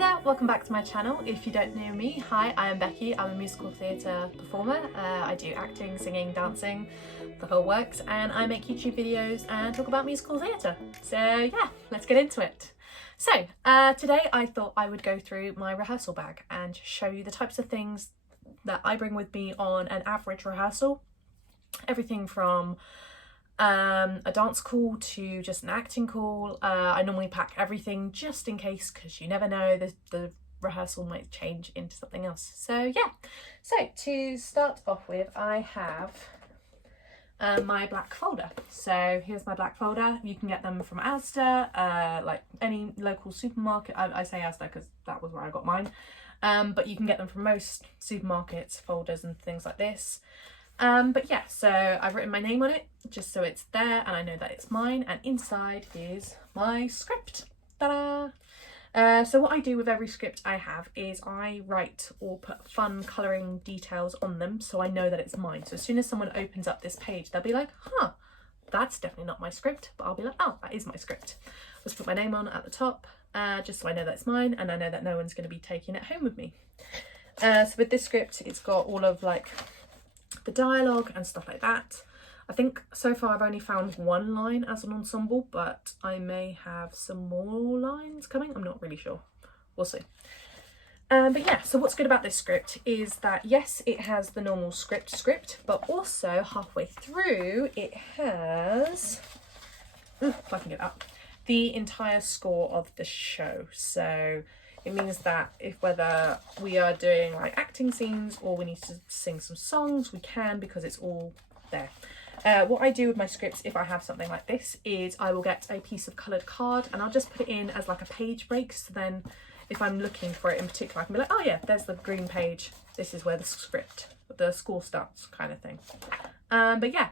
there, welcome back to my channel. If you don't know me, hi, I am Becky. I'm a musical theatre performer. I do acting, singing, dancing, the whole works, and I make YouTube videos and talk about musical theatre. So yeah, let's get into it. So today I thought I would go through my rehearsal bag and show you the types of things that I bring with me on an average rehearsal. Everything from a dance call to just an acting call. I normally pack everything just in case, because you never know, the rehearsal might change into something else. So yeah, so to start off with, I have my black folder. So here's my black folder. You can get them from Asda, like any local supermarket. I say Asda because that was where I got mine, but you can get them from most supermarkets, folders and things like this. But yeah, so I've written my name on it just so it's there and I know that it's mine, and inside is my script. Ta-da! So what I do with every script I have is I write or put fun colouring details on them so I know that it's mine. So as soon as someone opens up this page, they'll be like, huh, that's definitely not my script, but I'll be like, oh, that is my script. Just put my name on at the top, just so I know that it's mine and I know that no one's going to be taking it home with me. So with this script, it's got all of like the dialogue and stuff like that. I think so far I've only found one line as an ensemble, but I may have some more lines coming. I'm not really sure. We'll see. But yeah, so what's good about this script is that yes, it has the normal script, but also halfway through it has, if I can get up, the entire score of the show. So it means that if whether we are doing like acting scenes or we need to sing some songs, we can, because it's all there. What I do with my scripts, if I have something like this, is I will get a piece of coloured card and I'll just put it in as like a page break. So then if I'm looking for it in particular, I can be like, oh yeah, there's the green page. This is where the score starts, kind of thing. But yeah,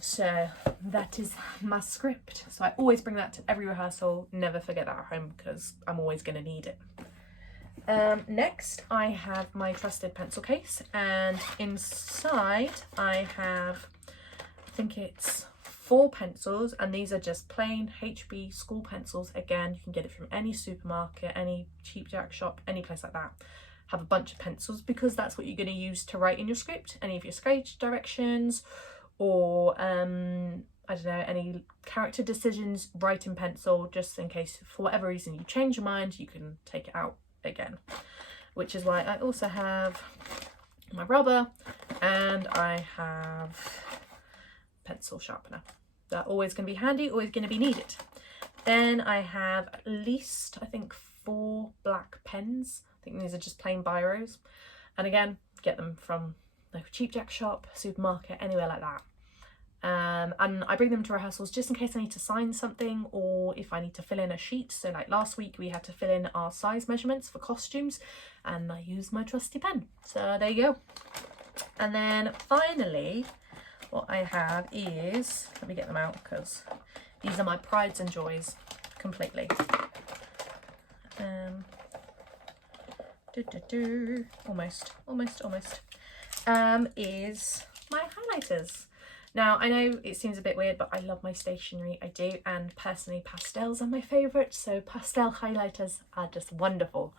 so that is my script. So I always bring that to every rehearsal, never forget that at home because I'm always going to need it. Next I have my trusted pencil case, and inside I have, I think it's 4 pencils, and these are just plain HB school pencils. Again, you can get it from any supermarket, any cheap jack shop, any place like that. Have a bunch of pencils because that's what you're going to use to write in your script, any of your stage directions, or I don't know, any character decisions, write in pencil, just in case for whatever reason you change your mind, you can take it out again. Which is why I also have my rubber and I have pencil sharpener. They're always going to be handy, always going to be needed. Then I have at least, I think, 4 black pens. I think these are just plain biros, and again, get them from the cheap jack shop, supermarket, anywhere like that. And I bring them to rehearsals just in case I need to sign something or if I need to fill in a sheet. So like last week we had to fill in our size measurements for costumes and I used my trusty pen. So there you go. And then finally what I have is, let me get them out because these are my prides and joys completely. Almost. Is my highlighters. Now, I know it seems a bit weird, but I love my stationery, I do, and personally pastels are my favourite, so pastel highlighters are just wonderful.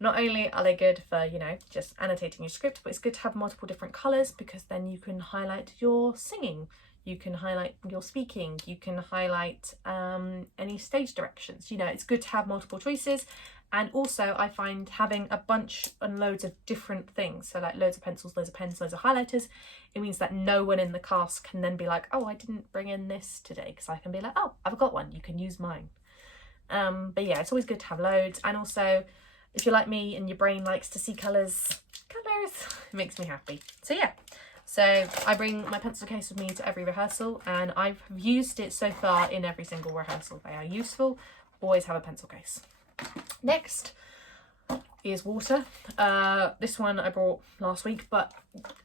Not only are they good for, you know, just annotating your script, but it's good to have multiple different colours because then you can highlight your singing, you can highlight your speaking, you can highlight any stage directions. You know, it's good to have multiple choices. And also I find having a bunch and loads of different things, so like loads of pencils, loads of pens, loads of highlighters, it means that no one in the cast can then be like, oh, I didn't bring in this today, because I can be like, oh, I've got one, you can use mine. But yeah, it's always good to have loads. And also, if you're like me and your brain likes to see colours, it makes me happy. So yeah, so I bring my pencil case with me to every rehearsal and I've used it so far in every single rehearsal. They are useful, always have a pencil case. Next is water. This one I brought last week, but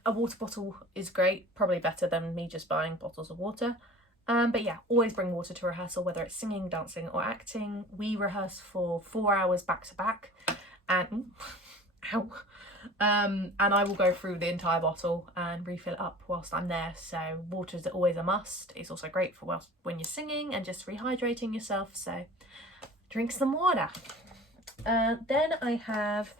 a water bottle is great, probably better than me just buying bottles of water. But yeah, always bring water to rehearsal, whether it's singing, dancing or acting. We rehearse for 4 hours back to back and and I will go through the entire bottle and refill it up whilst I'm there. So water is always a must. It's also great for when you're singing and just rehydrating yourself, so drink some water. Then I have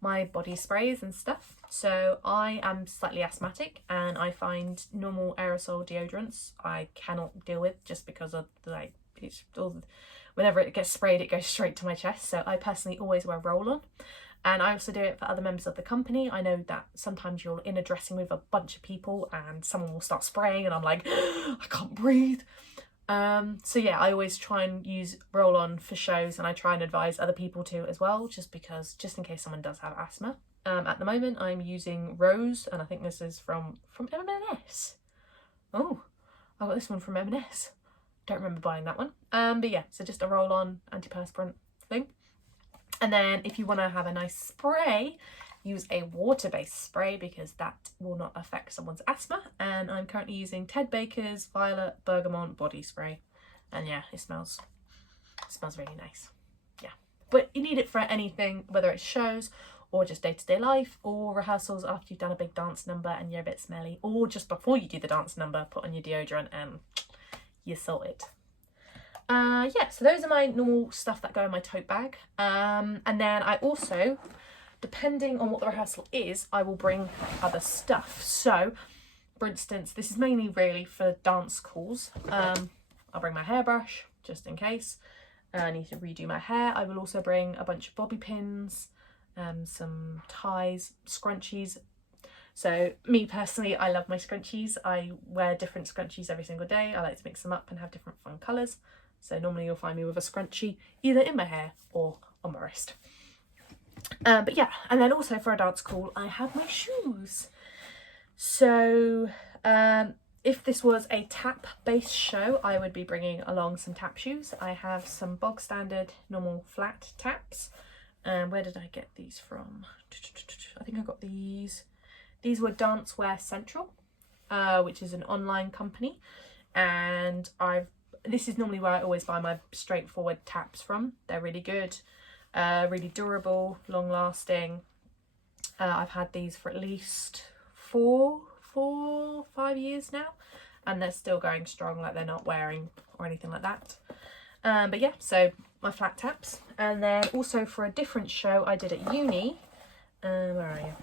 my body sprays and stuff. So I am slightly asthmatic, and I find normal aerosol deodorants I cannot deal with, just because of like it's all, whenever it gets sprayed it goes straight to my chest. So I personally always wear roll-on, and I also do it for other members of the company. I know that sometimes you're in a dressing room with a bunch of people and someone will start spraying and I'm like, I can't breathe. So yeah, I always try and use roll-on for shows, and I try and advise other people to as well, just in case someone does have asthma. At the moment I'm using Rose, and I think this is from M&S. Oh, I got this one from M&S. Don't remember buying that one. But yeah, so just a roll-on antiperspirant thing. And then if you want to have a nice spray, use a water-based spray, because that will not affect someone's asthma. And I'm currently using Ted Baker's Violet Bergamot body spray, and yeah, it smells really nice. Yeah, but you need it for anything, whether it's shows or just day-to-day life, or rehearsals after you've done a big dance number and you're a bit smelly, or just before you do the dance number, put on your deodorant and you're sorted. Yeah, so those are my normal stuff that go in my tote bag. And then I also, depending on what the rehearsal is, I will bring other stuff. So, for instance, this is mainly really for dance calls. I'll bring my hairbrush, just in case I need to redo my hair. I will also bring a bunch of bobby pins, some ties, scrunchies. So me personally, I love my scrunchies. I wear different scrunchies every single day. I like to mix them up and have different fun colours. So normally you'll find me with a scrunchie either in my hair or on my wrist. But yeah, and then also for a dance call, I have my shoes. So if this was a tap based show, I would be bringing along some tap shoes. I have some bog standard normal flat taps. Where did I get these from? I think I got these. These were Dancewear Central, which is an online company, and this is normally where I always buy my straightforward taps from. They're really good, really durable, long lasting. I've had these for at least 4, 5 years now, and they're still going strong, like they're not wearing or anything like that. But yeah, so my flat taps. And then also for a different show I did at uni, where are you?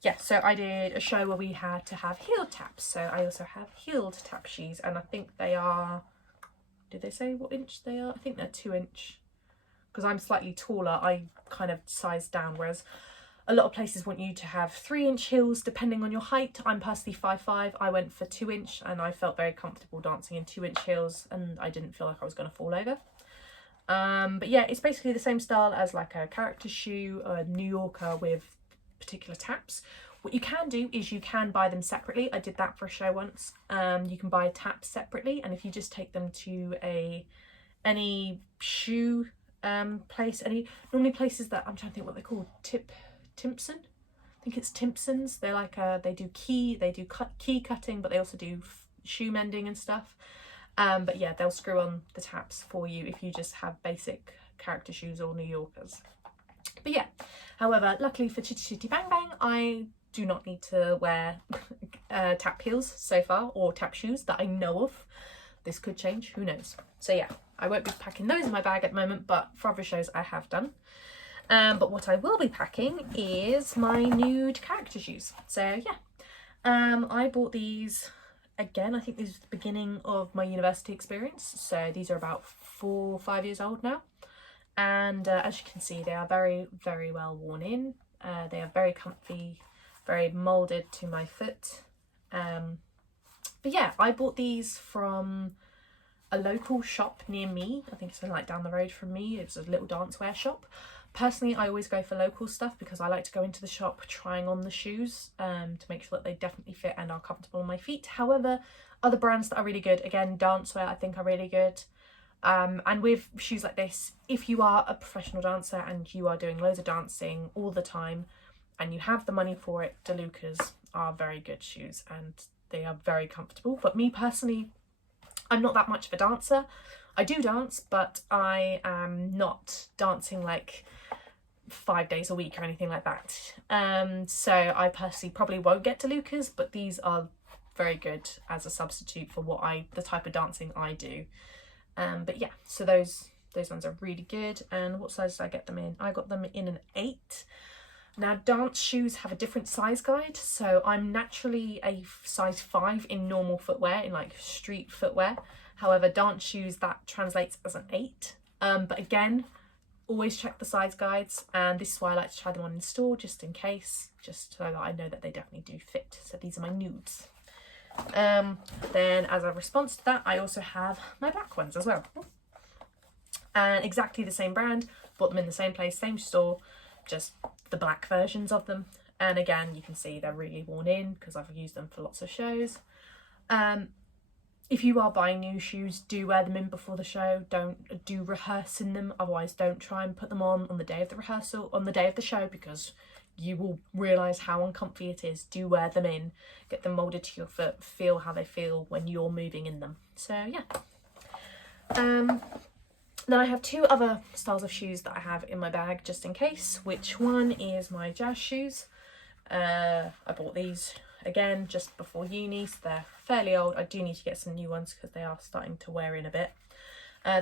Yeah, so I did a show where we had to have heeled taps. So I also have heeled tap shoes, and I think they are, did they say what inch they are? I think they're 2 inch. Because I'm slightly taller, I kind of sized down, whereas a lot of places want you to have 3 inch heels depending on your height. I'm personally 5'5". I went for 2 inch, and I felt very comfortable dancing in 2 inch heels, and I didn't feel like I was going to fall over. But yeah, it's basically the same style as like a character shoe, a New Yorker with particular taps. What you can do is you can buy them separately. I did that for a show once. You can buy taps separately, and if you just take them to any shoe place, normally places that, I'm trying to think what they're called, Timpson? I think it's Timpson's. They're like they do key cutting, but they also do shoe mending and stuff. But yeah, they'll screw on the taps for you if you just have basic character shoes or New Yorkers. But yeah, however, luckily for Chitty Chitty Bang Bang, I do not need to wear tap heels so far, or tap shoes that I know of. This could change, who knows. So yeah, I won't be packing those in my bag at the moment, but for other shows I have done. But what I will be packing is my nude character shoes. So yeah, I bought these, again, I think this is the beginning of my university experience. So these are about 4 or 5 years old now. And as you can see, they are very, very well worn in. They are very comfy, very moulded to my foot. But yeah, I bought these from a local shop near me. I think it's like down the road from me. It was a little dancewear shop. Personally, I always go for local stuff because I like to go into the shop trying on the shoes to make sure that they definitely fit and are comfortable on my feet. However, other brands that are really good, again, dancewear I think are really good. And with shoes like this, if you are a professional dancer and you are doing loads of dancing all the time and you have the money for it, DeLucas are very good shoes and they are very comfortable. But me personally, I'm not that much of a dancer. I do dance, but I am not dancing like 5 days a week or anything like that. So I personally probably won't get DeLucas, but these are very good as a substitute for the type of dancing I do. But yeah, so those Those ones are really good. And what size did I get them in? I got them in an 8. Now, dance shoes have a different size guide, so I'm naturally a size 5 in normal footwear, in like street footwear. However, dance shoes, that translates as an 8. But again, always check the size guides, and this is why I like to try them on in store, just in case, just so that I know that they definitely do fit. So these are my nudes. Then as a response to that, I also have my black ones as well. And exactly the same brand, bought them in the same place, same store, just the black versions of them. And again, you can see they're really worn in because I've used them for lots of shows. If you are buying new shoes, do wear them in before the show. Don't do rehearse in them. Otherwise, don't try and put them on the day of the rehearsal, on the day of the show, because you will realise how uncomfy it is. Do wear them in, get them moulded to your foot, feel how they feel when you're moving in them. So yeah. Then I have 2 other styles of shoes that I have in my bag just in case, which one is my jazz shoes. I bought these again just before uni, so they're fairly old. I do need to get some new ones because they are starting to wear in a bit.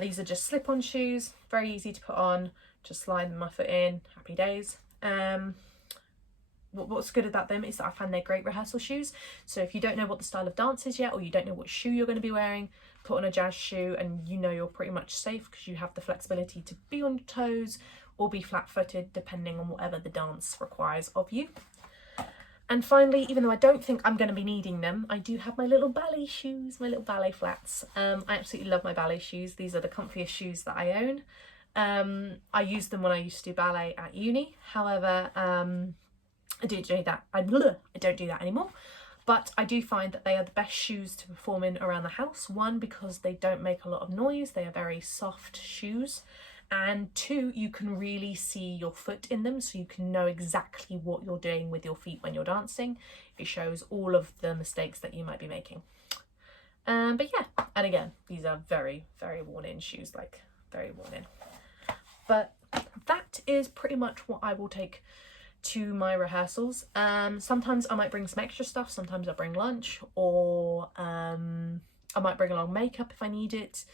These are just slip-on shoes, very easy to put on, just slide my foot in, happy days. What's good about them is that I find they're great rehearsal shoes. So if you don't know what the style of dance is yet, or you don't know what shoe you're going to be wearing, put on a jazz shoe and you know you're pretty much safe because you have the flexibility to be on your toes or be flat-footed depending on whatever the dance requires of you. And finally, even though I don't think I'm going to be needing them, I do have my little ballet shoes, my little ballet flats. I absolutely love my ballet shoes. These are the comfiest shoes that I own. I used them when I used to do ballet at uni. However, I don't do that. I don't do that anymore. But I do find that they are the best shoes to perform in around the house. 1, because they don't make a lot of noise. They are very soft shoes. And 2, you can really see your foot in them, so you can know exactly what you're doing with your feet when you're dancing. It shows all of the mistakes that you might be making. But yeah, and again, these are very, very worn in shoes, like very worn in. But that is pretty much what I will take to my rehearsals. Sometimes I might bring some extra stuff, sometimes I'll bring lunch, or I might bring along makeup if I need it.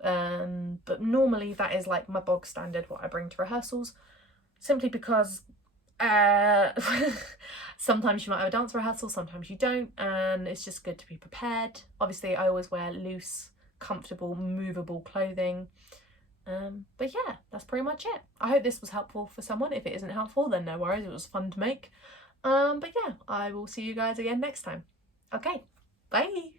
But normally that is like my bog standard what I bring to rehearsals, simply because sometimes you might have a dance rehearsal, sometimes you don't, and it's just good to be prepared. Obviously I always wear loose, comfortable, movable clothing. But yeah, that's pretty much it. I hope this was helpful for someone. If it isn't helpful, then no worries, it was fun to make. But yeah, I will see you guys again next time. Okay, bye.